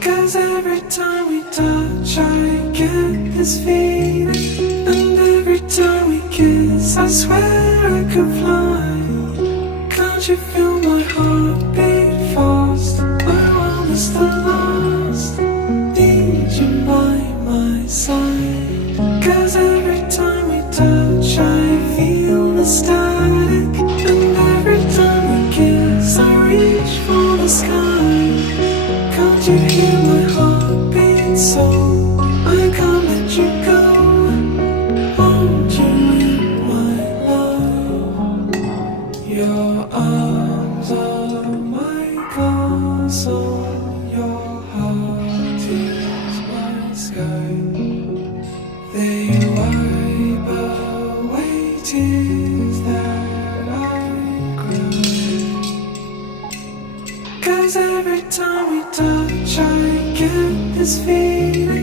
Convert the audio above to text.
'Cause every time we touch I get this feeling, and every time we kiss I swear I could fly. Can't you feel my heart beat fast? We're almost the last. Need you by my side. 'Cause every time we touch I feel the static, and every time we kiss I reach for the sky. Can't you hear my heartbeat so I can't let you go? Hold you in my love. Your arms are my castle, your heart is my sky. They wipe away tears that I cry. 'Cause every time we touch I get this feeling,